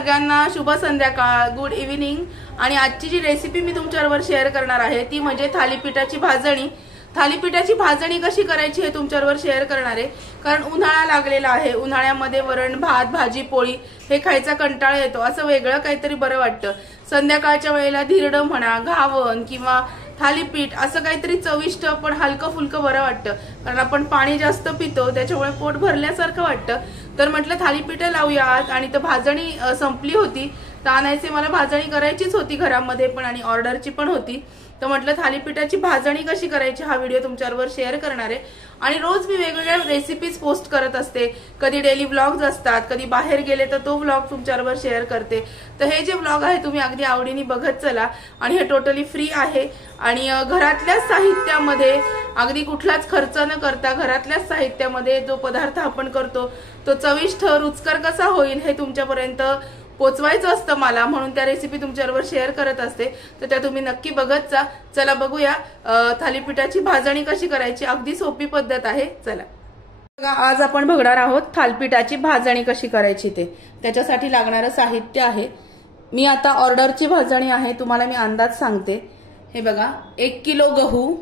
सगळ्यांना शुभ संध्याकाळ, गुड इव्हिनिंग। आणि आजची जी रेसिपी मी तुमच्याबरोबर शेअर करणार आहे ती म्हणजे थालीपीठाची भाजणी। थालीपीठाची भाजणी कशी करायची हे तुमच्याबरोबर शेअर करणार आहे, कारण उन्हाळा लागलेला आहे। उन्हाळ्यामध्ये वरण भात भाजी पोळी हे खायचा कंटाळा येतो, असं वेगळं काहीतरी बरं वाटतं। संध्याकाळच्या वेळेला धिरडं म्हणा, घावन किंवा थालीपीठ असं काहीतरी चविष्ट पण हलकं फुलकं बरं वाटतं, कारण आपण पाणी जास्त पितो त्याच्यामुळे पोट भरल्यासारखं वाटतं। तर म्हटलं थालीपीठ लावूयात, आणि तर भाजणी संपली होती तर आणायचे मला भाजणी करायचीच होती घरामध्ये पण, आणि ऑर्डरची पण होती। तर म्हटलं थालीपीठाची भाजणी कशी करायची हा व्हिडिओ तुमच्याबरोबर शेअर करणार आहे। आणि रोज मी वेगवेगळ्या रेसिपीज पोस्ट करत असते, कधी डेली व्लॉग्स असतात, कधी बाहेर गेले तर तो व्लॉग तुमच्याबरोबर शेअर करते। तर हे जे व्लॉग आहे तुम्ही अगदी आवडीने बघत चला, आणि हे टोटली फ्री आहे। आणि घरातल्याच साहित्यामध्ये अगदी कुठलाच खर्च न करता घरातल्याच साहित्यामध्ये जो पदार्थ आपण करतो तो चविष्ट रुचकर कसा होईल हे तुमच्यापर्यंत पोचवायचं असतं मला, म्हणून त्या रेसिपी तुमच्याबरोबर शेअर करत असते। तर त्या तुम्ही नक्की बघत जा। चला बघूया थालीपीठाची भाजणी कशी करायची, अगदी सोपी पद्धत आहे। चला बघा, आज आपण बघणार आहोत थालीपीठाची भाजणी कशी करायची ते। त्याच्यासाठी लागणारं साहित्य आहे, मी आता ऑर्डरची भाजणी आहे, तुम्हाला मी अंदाज सांगते। हे बघा, 1 किलो गहू,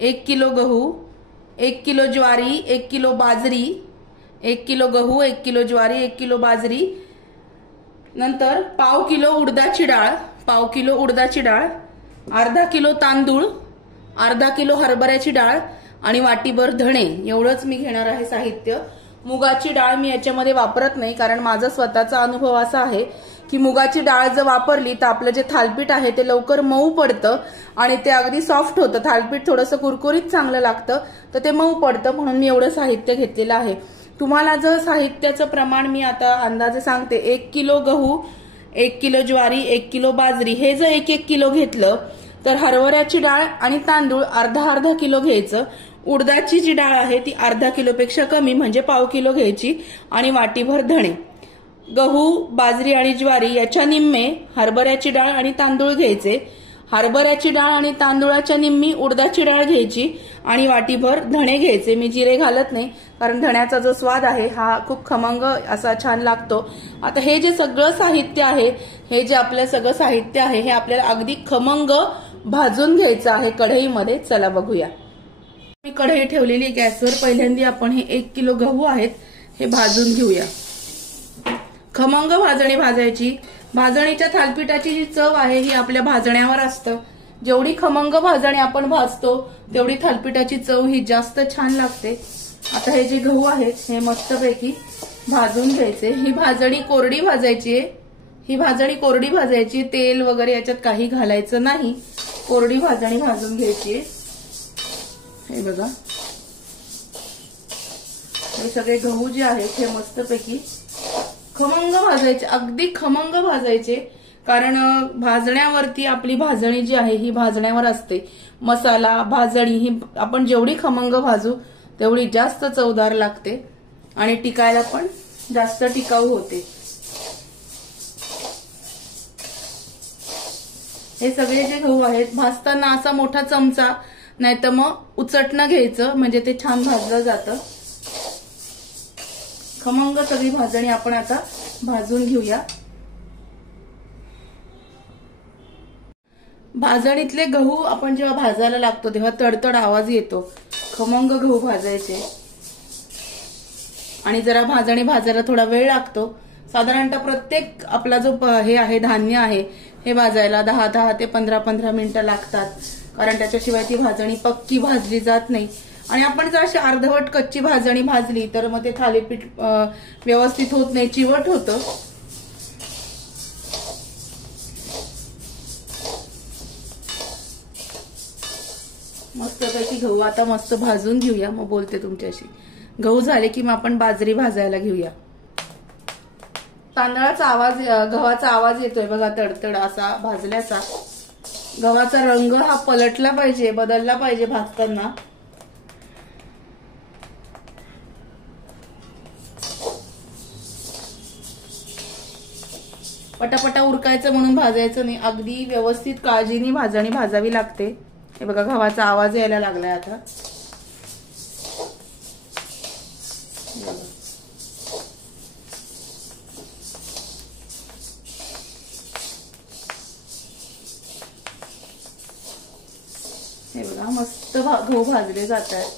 1 किलो गहू, 1 किलो ज्वारी, 1 किलो बाजरी, 1 किलो गहू, 1 किलो ज्वारी, 1 किलो बाजरी, नंतर पाव किलो उडदाची डाळ, पाव किलो उडदाची डाळ, अर्धा किलो तांदूळ, अर्धा किलो हरभऱ्याची डाळ आणि वाटीभर धणे, एवढंच मी घेणार आहे साहित्य। मुगाची डाळ मी याच्यामध्ये वापरत नाही, कारण माझा स्वतःचा अनुभव असा आहे की मुगाची डाळ जर वापरली तर आपलं जे थालीपीठ आहे ते लवकर मऊ पडतं आणि ते अगदी सॉफ्ट होतं। थालीपीठ थोडंसं कुरकुरीत चांगलं लागतं, तर ते मऊ पडतं, म्हणून मी एवढं साहित्य घेतलेलं आहे। तुम्हाला जर साहित्याचं प्रमाण मी आता अंदाजे सांगते, 1 किलो गहू, 1 किलो ज्वारी, 1 किलो बाजरी हे जर 1-1 किलो घेतलं तर हरभऱ्याची डाळ आणि तांदूळ अर्धा किलो घ्यायचं। उडदाची जी डाळ आहे ती अर्धा किलोपेक्षा कमी म्हणजे पाव किलो घ्यायची, आणि वाटीभर धणे। गहू बाजरी आणि ज्वारी याच्या निम्मे हरभऱ्याची डाळ आणि तांदूळ घ्यायचे। हरभऱ्याची डाळ आणि तांदूळाच्या निम्मी उडदाची डाळ घ्यायची आणि वाटीभर धणे घ्यायचे। मी जिरे घालत नाही, कारण धण्याचा जो स्वाद आहे हा खूप खमंग असा छान लागतो। आता हे जे सगळं साहित्य आहे, हे जे आपलं सगळं साहित्य आहे हे आपल्याला अगदी खमंग भाजून घ्यायचं आहे कढईमध्ये। चला बघूया, मी कढई ठेवलेली गॅसवर। पहिल्यांदा आपण हे 1 किलो गहू आहेत हे भाजून घेऊया। खमंग भाजणी भाजायची। भाजणीच्या थालीपीठाची जी चव आहे ही आपल्या भाजण्यावर असतं। जेवढी खमंग भाजणी आपण भाजतो तेवढी थालीपीठाची चव ही जास्त छान लागते। आता हे जे गहू आहेत हे मस्तपैकी भाजून घ्यायचे। ही भाजणी कोरडी भाजायची आहे, ही भाजणी कोरडी भाजायची, तेल वगैरे याच्यात काही घालायचं नाही, कोरडी भाजणी भाजून घ्यायची। हे बघा, हे सगळे गहू जे आहेत हे मस्तपैकी खमंग भाजायचे, अगदी खमंग भाजायचे, कारण भाजण्यावरती आपली भाजणी जी आहे ही भाजण्यावर असते। मसाला भाजणी ही आपण जेवढी खमंग भाजू तेवढी जास्त चवदार लागते आणि टिकायला पण जास्त टिकाऊ होते। हे सगळे जे गहू आहेत भाजताना असा मोठा चमचा नाही तर मग उचटणं घ्यायचं, म्हणजे ते छान भाजलं जातं। खमंग सगळी भाजणी आपण आता भाजून घेऊया। भाजणीतले गहू आपण जेव्हा भाजायला लागतो तेव्हा तडतड आवाज येतो। खमंग गहू भाजायचे, आणि जरा भाजणी भाजायला थोडा वेळ लागतो। साधारणतः प्रत्येक आपला जो हे आहे धान्य आहे हे भाजायला 10 ते 15 मिनिटं लागतात, कारण त्याच्याशिवाय ती भाजणी पक्की भाजली जात नाही। आणि आपण जर अशी अर्धवट कच्ची भाजणी भाजली तर मग ते थालीपीठ व्यवस्थित होत नाही, चिवट होतं। मस्तपैकी गहू आता मस्त भाजून घेऊया, मग बोलते तुमच्याशी। गहू झाले की मग आपण बाजरी भाजायला घेऊया। तांदळाचा आवाज, गव्हाचा आवाज येतोय बघा, तडतड असा भाजल्याचा। गव्हाचा रंग हा पलटला पाहिजे, बदलला पाहिजे भाजताना। पटापटा उरकायचं म्हणून भाजायचं नाही, अगदी व्यवस्थित काळजीने भाजणी भाजावी लागते। हे बघा, गव्हाचा आवाज यायला लागलाय आता। गहू भाजले जात आहेत.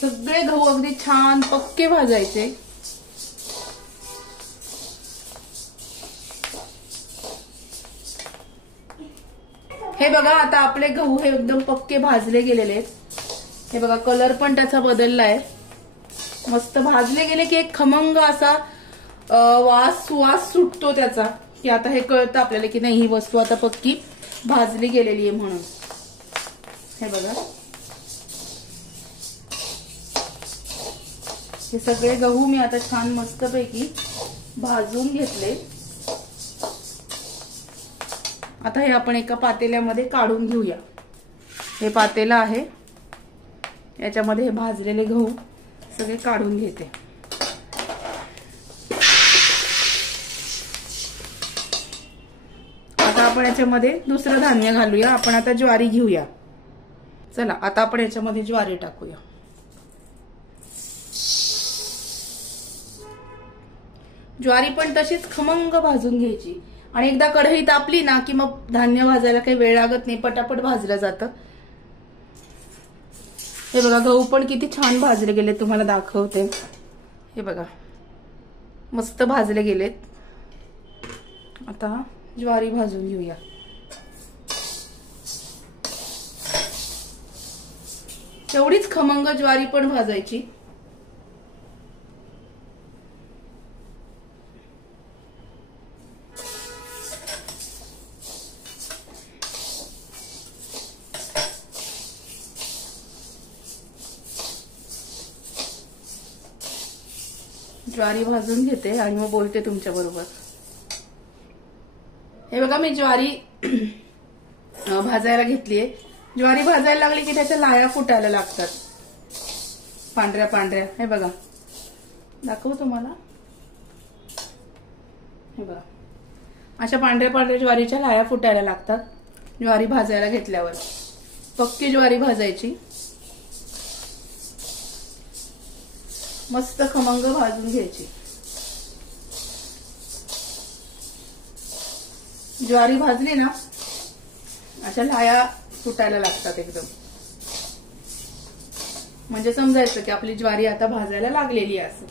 सगळे गहू अगदी छान पक्के भाजायचे. हे बघा आता आपले गहू हे एकदम पक्के भाजले गेलेले आहेत. हे बघा कलर पण त्याचा बदललाय. मस्त भाजले गेले की एक खमंग असा वास सुटतो त्याचा, की आता हे कळतं आपल्याला की नाही ही वस्तू आता पक्की भाजली गेलेली आहे म्हणून. हे बघा हे सगळे गहू मी आता छान मस्तपैकी भाजून घेतले. आता हे आपण एका पातेल्यामध्ये काढून घेऊया. हे पातेलं आहे, याच्यामध्ये हे भाजलेले गहू सगळे काढून घेते. आता आपण याच्यामध्ये दुसरं धान्य घालूया. आपण आता ज्वारी घेऊया. चला आता आपण याच्यामध्ये ज्वारी टाकूया. ज्वारी पण तशीच खमंग भाजून घ्यायची. आणि एकदा कढई तापली ना की मग धान्य भाजायला काही वेळ लागत नाही, पटापट भाजलं जातं. हे बघा गहू पण किती छान भाजले गेले, तुम्हाला दाखवते. हे बघा मस्त भाजले गेलेत. आता ज्वारी भाजून घेऊया. तेवढीच खमंग ज्वारी पण भाजायची. ज्वारी भाजून घेते आणि मग बोलते तुमच्या बरोबर. हे बघा मी ज्वारी भाजायला घेतलीये. ज्वारी भाजायला लागली की त्याच्या लाया फुटायला लागतात, पांढऱ्या पांढऱ्या. हे बघा दाखवू तुम्हाला. हे बघा अशा पांढऱ्या पांढऱ्या ज्वारीच्या लाया फुटायला लागतात ज्वारी भाजायला घेतल्यावर. पक्की ज्वारी भाजायची, मस्त खमंग भाजून घ्यायची. ज्वारी भाजली ना अशा लाया फुटायला लागतात एकदम, म्हणजे समजायचं की आपली ज्वारी आता भाजायला लागलेली आहे असं.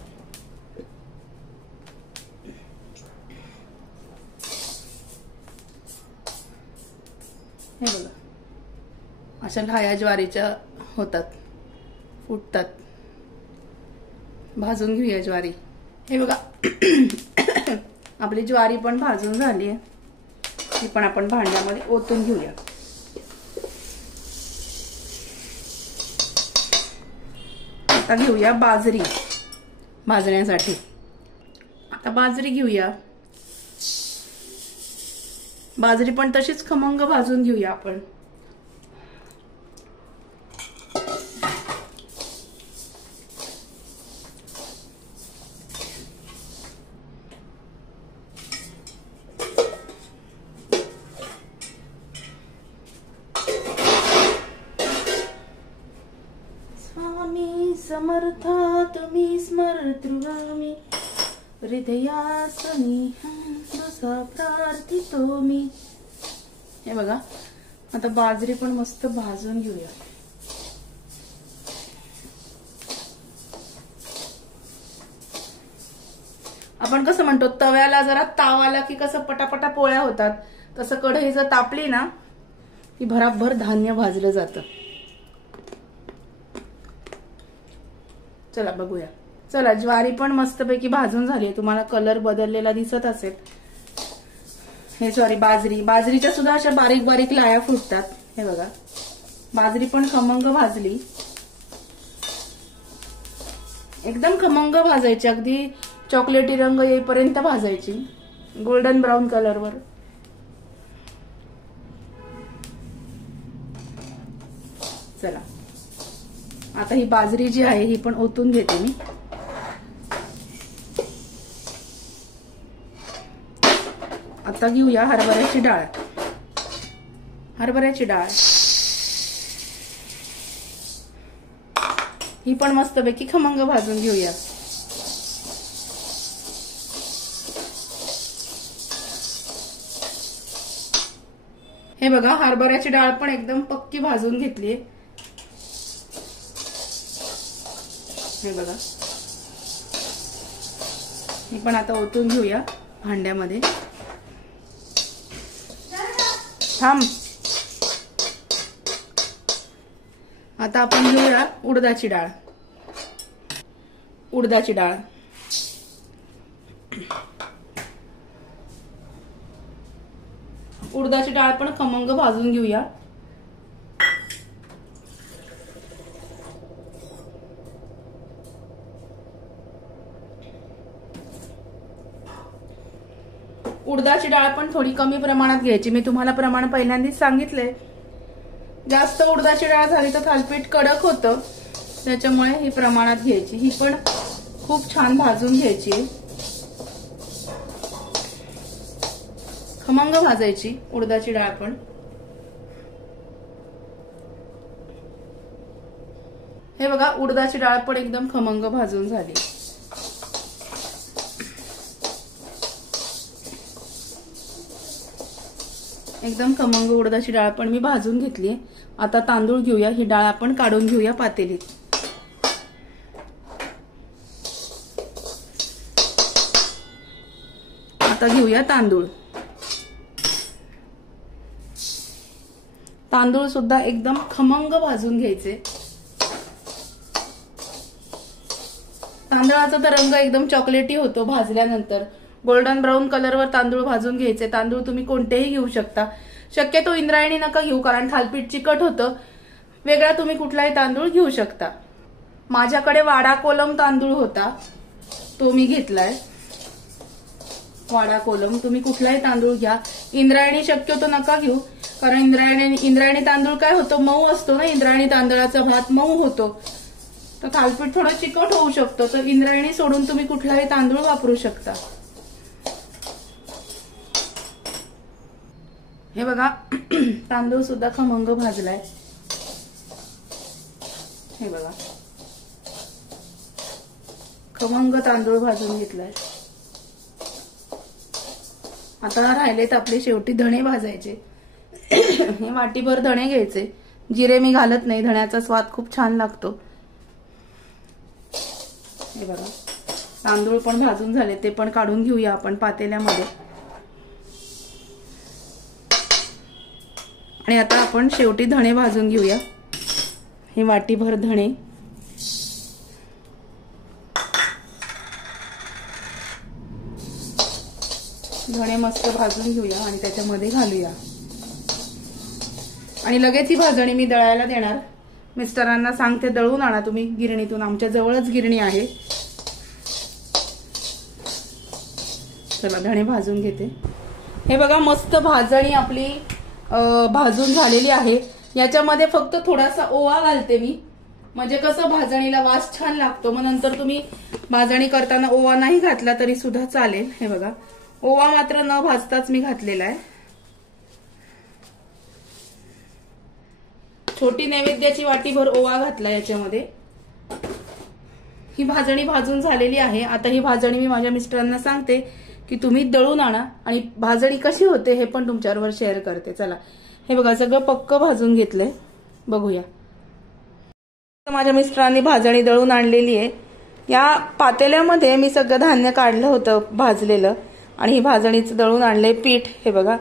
हे बघा अशा लाया ज्वारीच्या होतात, फुटतात. भाजून घेऊया ज्वारी. हे बघा आपली ज्वारी पण भाजून झाली आहे. ती पण आपण भांड्यामध्ये ओतून घेऊया. आता घेऊया बाजरी भाजण्यासाठी. आता बाजरी घेऊया. बाजरी पण तशीच खमंग भाजून घेऊया आपण. समर्थ तुम्ही स्मर्तृगामी हृदयासनी तुझा प्रार्थितो मी. हे बघा आता बाजरी पण मस्त भाजून घेऊया. आपण कसं म्हणतो तव्याला जरा ताव आला की कसं पटापटा पोळ्या होतात, तसं कढई जर तापली ना की भराभर धान्य भाजलं जातं. चला बघूया. चला ज्वारी पण मस्तपैकी भाजून झाली. तुम्हाला कलर बदललेला दिसत असेल. हे ज्वारी बाजरीच्या सुद्धा अशा बारीक बारीक लाया फुटतात. हे बघा बाजरी पण खमंग भाजली. एकदम खमंग भाजायची, अगदी चॉकलेटी रंग येईपर्यंत भाजायची, गोल्डन ब्राऊन कलरवर. चला आता ही बाजरी जी आहे ही पण ओतून घेते मी. आता घेऊया हरभऱ्याची डाळ. हरभऱ्याची डाळ ही पण मस्तपैकी खमंग भाजून घेऊया. हे बघा, हरभऱ्याची डाळ पण एकदम पक्की भाजून घेतली. हे बघा, हे पण आता ओतून घेऊया भांड्यामध्ये. थांब. आता आपण घेऊया उडदाची डाळ. उडदाची डाळ उडदाची डाळ पण खमंग भाजून घेऊया. उडदाची डाळ पण थोडी कमी प्रमाणात घ्यायची. मी तुम्हाला प्रमाण पहिल्यांदाच सांगितलंय. जास्त उडदाची डाळ झाली तर थालीपीठ कडक होतं, त्याच्यामुळे ही प्रमाणात घ्यायची. ही पण खूप छान भाजून घ्यायची, खमंग भाजायची उडदाची डाळ पण. हे बघा, उडदाची डाळ पण एकदम खमंग भाजून झाली. एकदम खमंग उडदाची डाळ पण मी भाजून घेतली. आता तांदूळ घेऊया. ही डाळ आपण काढून घेऊया पातेलीत. आता घेऊया तांदूळ. तांदूळ सुद्धा एकदम खमंग भाजून घ्यायचे. तांदळाचा तर रंग एकदम चॉकलेटी होतो भाजल्यानंतर. गोल्डन ब्राऊन कलरवर तांदूळ भाजून घ्यायचे. तांदूळ तुम्ही कोणतेही घेऊ शकता. शक्यतो इंद्रायणी नका घेऊ, कारण थालीपीठ चिकट होतं. वेगळा तुम्ही कुठलाही तांदूळ घेऊ शकता. माझ्याकडे वाडा कोलम तांदूळ होता, तो मी घेतलाय. वाडा कोलम, तुम्ही कुठलाही तांदूळ घ्या. इंद्रायणी शक्यतो नका घेऊ, कारण इंद्रायणी तांदूळ काय होतो, मऊ असतो ना. इंद्रायणी तांदळाचा भात मऊ होतो, तर थालीपीठ थोडं चिकट होऊ शकतो. तर इंद्रायणी सोडून तुम्ही कुठलाही तांदूळ वापरू शकता. हे बघा, तांदूळ सुद्धा खमंग भाजलाय. हे बघा, खमंग तांदूळ भाजून घेतलाय. आता राहिलेत आपले शेवटी धणे भाजायचे. हे वाटीभर धणे घ्यायचे. जिरे मी घालत नाही, धण्याचा स्वाद खूप छान लागतो. हे बघा, तांदूळ पण भाजून झाले, ते पण काढून घेऊया आपण पातेल्यामध्ये. आणि आता आपण शेवटी धणे भाजून घेऊया. हे वाटीभर धणे. धणे मस्त भाजून घेऊया आणि त्याच्यामध्ये घालूया. आणि लगेच ही भाजणी मी दळायला देणार. मिस्टरांना सांगते दळून आणा तुम्ही गिरणीतून. आमच्या जवळच गिरणी आहे. चला, धणे भाजून घेते. हे बघा, मस्त भाजणी आपली भाजून झालेली आहे. याच्यामध्ये फक्त थोडासा ओवा घालते मी, म्हणजे कसं भाजणीला वास छान लागतो. मग नंतर तुम्ही भाजणी करताना ओवा नाही घातला तरी सुद्धा चालेल. हे बघा, ओवा मात्र न भाजताच मी घातलेला आहे. छोटी नैवेद्याची वाटीभर ओवा घातला याच्यामध्ये. ही भाजणी भाजून झालेली आहे. आता ही भाजणी मी माझ्या मिस्टरांना सांगते की तुम्ही दळून आणा, आणि भाजणी कशी होते हे पण तुमच्याबरोबर शेअर करते. चला, हे बघा, सगळं पक्क भाजून घेतलंय. बघूया. माझ्या मिस्टरांनी भाजणी दळून आणलेली आहे. या पातेल्यामध्ये मी सगळं धान्य काढलं होतं भाजलेलं, आणि ही भाजणीचं दळून आणलंय पीठ. हे बघा,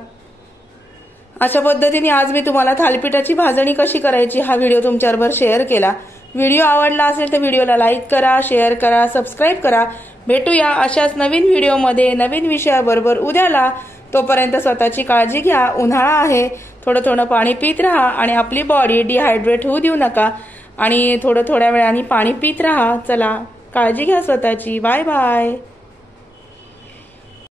अशा पद्धतीने आज मी तुम्हाला थालीपीठाची भाजणी कशी करायची हा व्हिडिओ तुमच्याबरोबर शेअर केला. व्हिडिओ आवडला असेल तर व्हिडिओला लाईक करा, शेअर करा, सबस्क्राईब करा. भेटूया अशाच नवीन व्हिडिओमध्ये नवीन विषयाबरोबर उद्याला. तोपर्यंत स्वतःची काळजी घ्या. उन्हाळा आहे, थोडं थोडं पाणी पित राहा आणि आपली बॉडी डिहायड्रेट होऊ देऊ नका. आणि थोड्या वेळाने पाणी पित राहा. चला, काळजी घ्या स्वतःची. Bye bye.